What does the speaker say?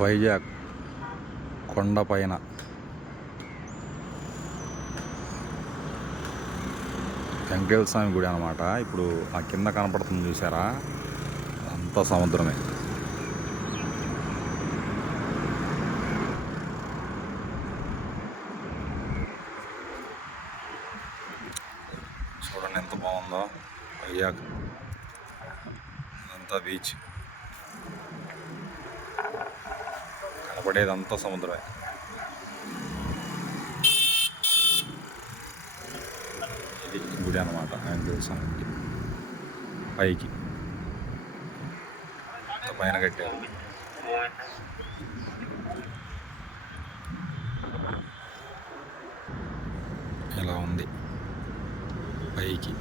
వైజాగ్ కొండపైన వెంకటేశ్వర స్వామి గుడి అనమాట ఇప్పుడు ఆ కింద కనపడుతుంది చూసారా? అంతా సముద్రమే. చూడండి ఎంత బాగుందో. వైజాగ్. అంతా బీచ్. పడేది అంతా సముద్రమే. ఇది గుడి అనమాట ఆయన స్వామికి పైకి. పైన కట్టారు. ఎలా ఉంది? పైకి.